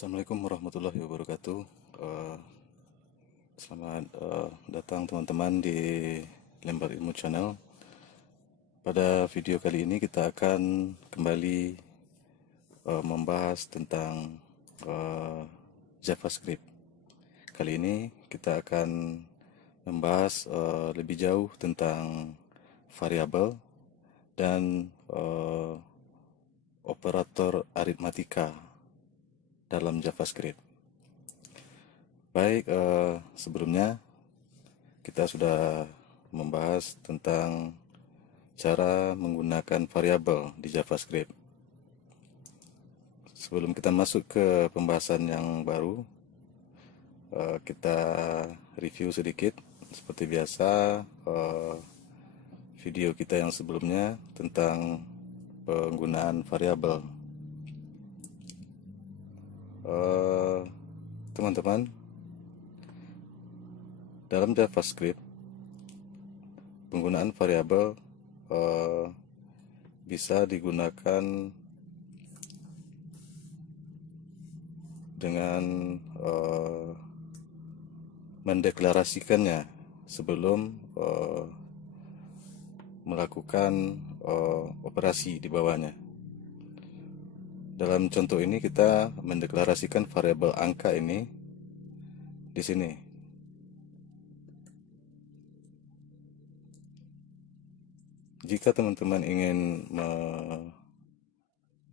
Assalamualaikum warahmatullahi wabarakatuh. Eh, Selamat datang teman-teman di Lembar Ilmu Channel. Pada video kali ini kita akan kembali membahas tentang JavaScript. Kali ini kita akan membahas lebih jauh tentang variabel dan operator aritmatika dalam JavaScript. Baik, sebelumnya kita sudah membahas tentang cara menggunakan variabel di JavaScript. Sebelum kita masuk ke pembahasan yang baru, kita review sedikit. Seperti biasa, video kita yang sebelumnya tentang penggunaan variabel. Teman-teman, dalam JavaScript penggunaan variabel bisa digunakan dengan mendeklarasikannya sebelum melakukan operasi di bawahnya. Dalam contoh ini kita mendeklarasikan variabel angka ini di sini. Jika teman-teman ingin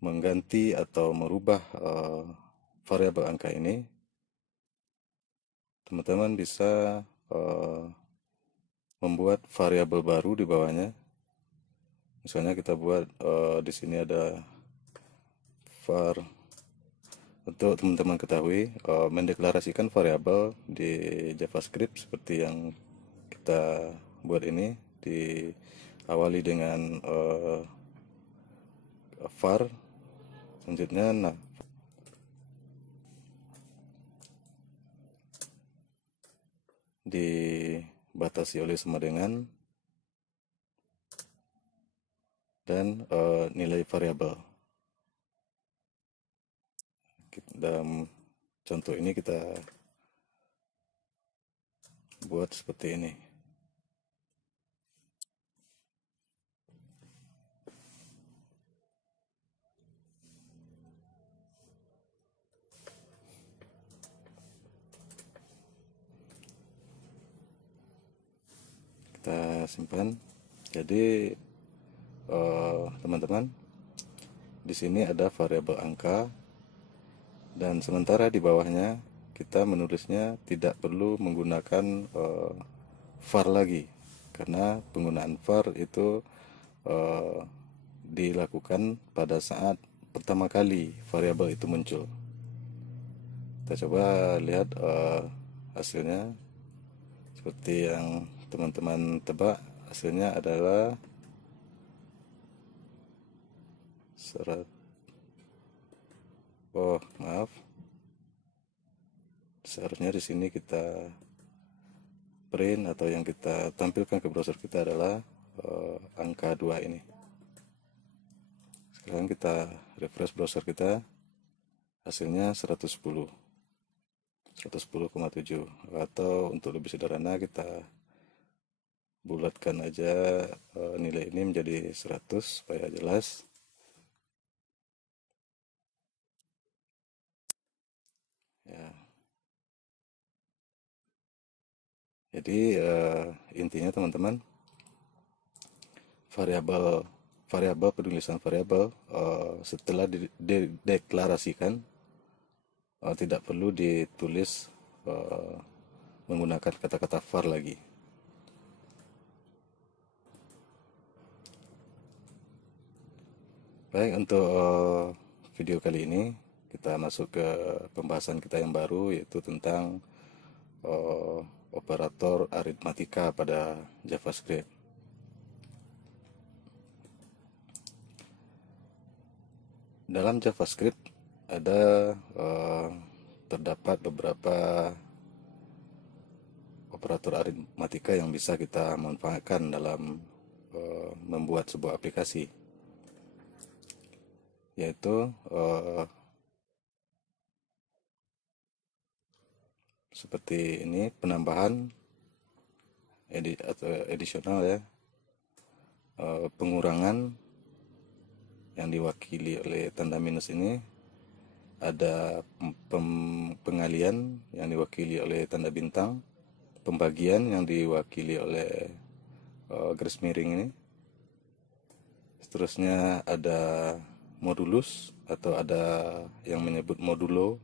mengganti atau merubah variabel angka ini, teman-teman bisa membuat variabel baru di bawahnya. Misalnya kita buat di sini ada var. Untuk teman-teman ketahui, mendeklarasikan variabel di JavaScript seperti yang kita buat ini diawali dengan var. Selanjutnya dibatasi oleh sama dengan dan nilai variabel. Dalam contoh ini kita buat seperti ini. Kita simpan. Jadi teman-teman, di sini ada variabel angka. Dan sementara di bawahnya kita menulisnya tidak perlu menggunakan var lagi, karena penggunaan var itu dilakukan pada saat pertama kali variabel itu muncul. Kita coba lihat hasilnya. Seperti yang teman-teman tebak, hasilnya adalah maaf. Seharusnya di sini kita print atau yang kita tampilkan ke browser kita adalah angka 2 ini. Sekarang kita refresh browser kita, hasilnya 110,7, atau untuk lebih sederhana kita bulatkan aja nilai ini menjadi 100 supaya jelas. Ya. Jadi intinya teman-teman, penulisan variabel setelah dideklarasikan tidak perlu ditulis menggunakan kata-kata var lagi. Baik, untuk video kali ini kita masuk ke pembahasan kita yang baru, yaitu tentang operator aritmatika pada JavaScript. Dalam JavaScript ada terdapat beberapa operator aritmatika yang bisa kita manfaatkan dalam membuat sebuah aplikasi, yaitu seperti ini, penambahan atau additional ya, pengurangan yang diwakili oleh tanda minus ini, ada pengalian yang diwakili oleh tanda bintang, pembagian yang diwakili oleh garis miring ini. Seterusnya ada modulus atau ada yang menyebut modulo.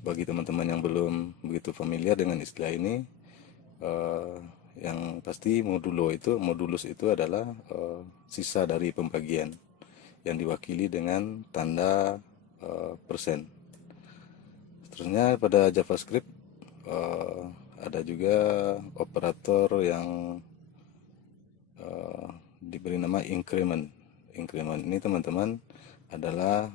Bagi teman-teman yang belum begitu familiar dengan istilah ini, yang pasti modulus itu adalah sisa dari pembagian yang diwakili dengan tanda persen. Seterusnya pada JavaScript ada juga operator yang diberi nama increment. Increment ini teman-teman adalah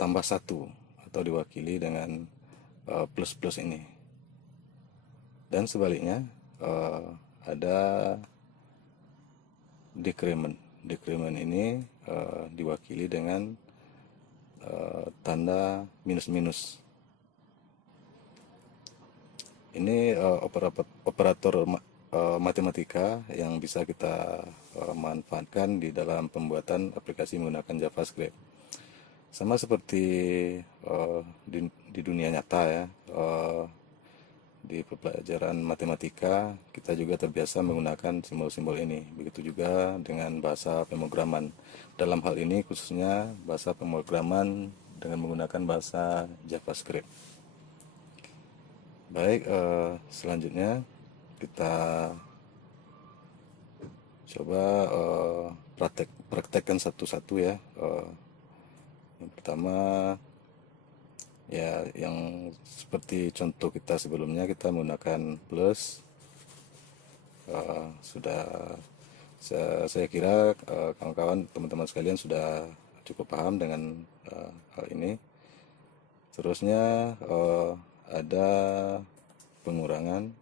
tambah satu atau diwakili dengan plus ini. Dan sebaliknya ada decrement. Decrement ini diwakili dengan tanda minus-minus. Ini operator matematika yang bisa kita manfaatkan di dalam pembuatan aplikasi menggunakan JavaScript. Sama seperti di dunia nyata ya, di pelajaran matematika kita juga terbiasa menggunakan simbol-simbol ini. Begitu juga dengan bahasa pemrograman. Dalam hal ini khususnya bahasa pemrograman dengan menggunakan bahasa JavaScript. Baik, selanjutnya kita coba praktekkan satu-satu ya. Yang pertama ya, yang seperti contoh kita sebelumnya, kita menggunakan plus. Saya kira kawan-kawan, teman-teman sekalian sudah cukup paham dengan hal ini. Terusnya ada pengurangan.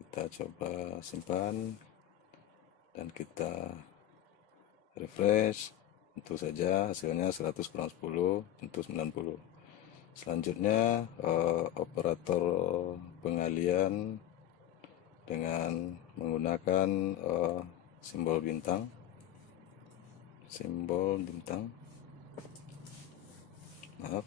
Kita coba simpan dan kita refresh. Tentu saja hasilnya 100 kurang 10 tentu 90. Selanjutnya operator pengalian dengan menggunakan simbol bintang. Maaf.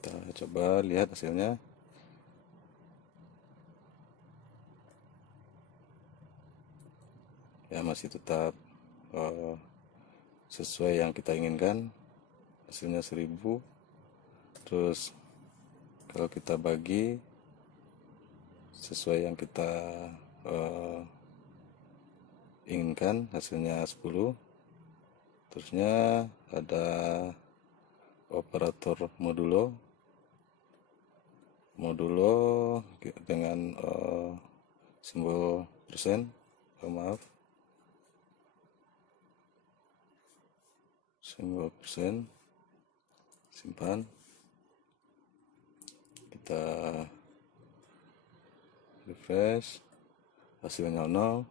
Kita coba lihat hasilnya. Ya, masih tetap sesuai yang kita inginkan. Hasilnya 1000. Terus kalau kita bagi sesuai yang kita inginkan, hasilnya 10. Terusnya ada operator modulo dengan simbol persen. Simbol persen, simpan, kita refresh, hasilnya 0.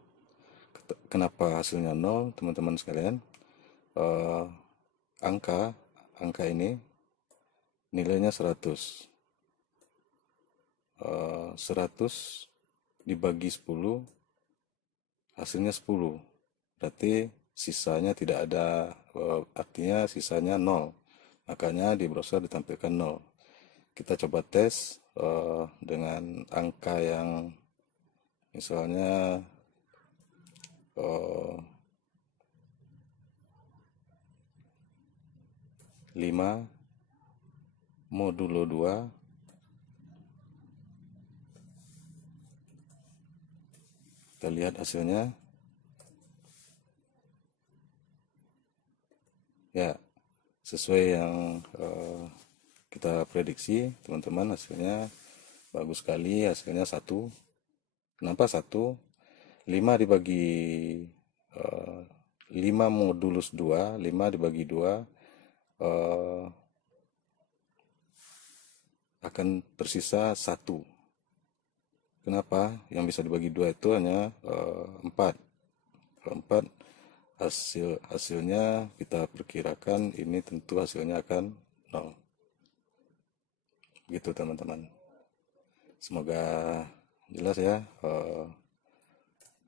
Kenapa hasilnya 0 teman-teman sekalian? Angka ini nilainya 100. 100 dibagi 10 hasilnya 10. Berarti sisanya tidak ada, artinya sisanya 0. Makanya di browser ditampilkan 0. Kita coba tes dengan angka yang misalnya 5 modulo 2. Kita lihat hasilnya. Ya, sesuai yang kita prediksi teman-teman, hasilnya bagus sekali. Hasilnya 1. Kenapa 1? 5 dibagi 5 modulus 2, 5 dibagi 2 akan tersisa 1. Kenapa yang bisa dibagi dua itu hanya 4? Kalau 4, hasilnya kita perkirakan ini tentu hasilnya akan 0. Begitu teman-teman. Semoga jelas ya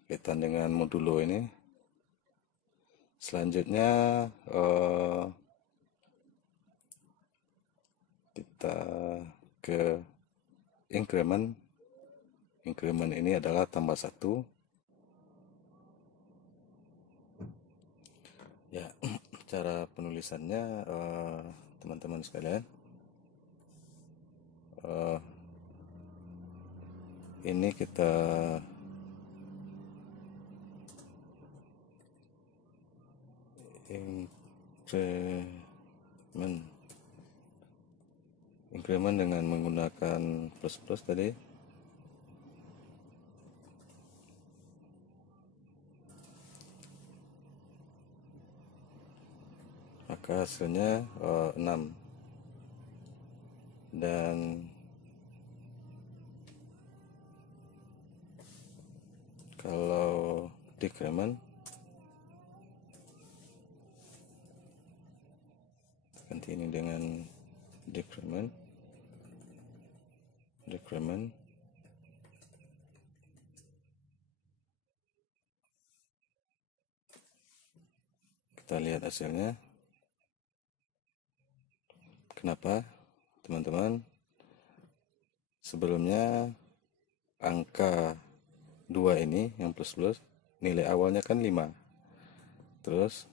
kaitan dengan modulo ini. Selanjutnya kita ke increment. Increment ini adalah tambah 1. Ya, cara penulisannya teman-teman sekalian, ini kita increment dengan menggunakan plus tadi. Maka hasilnya 6. Dan kalau decrement, ganti ini dengan decrement, kita lihat hasilnya. Kenapa teman-teman? Sebelumnya angka 2 ini yang plus nilai awalnya kan 5, terus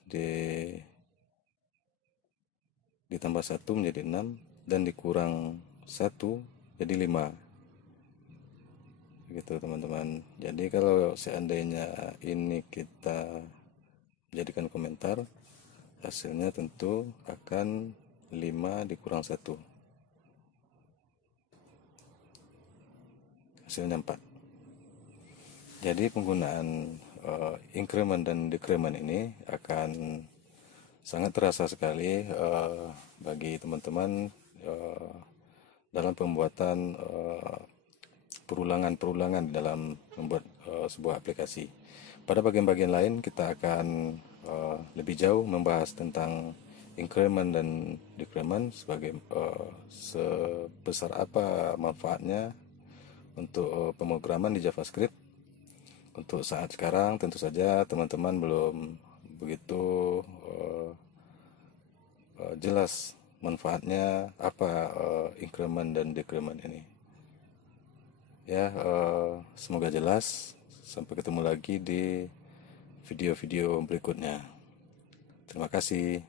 ditambah 1 menjadi 6, dan dikurang 1 jadi 5, gitu teman-teman. Jadi kalau seandainya ini kita jadikan komentar, hasilnya tentu akan 5 dikurang 1, hasilnya 4. Jadi penggunaan increment dan decrement ini akan sangat terasa sekali bagi teman-teman dalam pembuatan perulangan dalam membuat sebuah aplikasi. Pada bagian-bagian lain kita akan lebih jauh membahas tentang increment dan decrement sebagai sebesar apa manfaatnya untuk pemrograman di JavaScript. Untuk saat sekarang tentu saja teman-teman belum begitu jelas manfaatnya apa increment dan decrement ini. Ya, semoga jelas. Sampai ketemu lagi di video-video berikutnya. Terima kasih.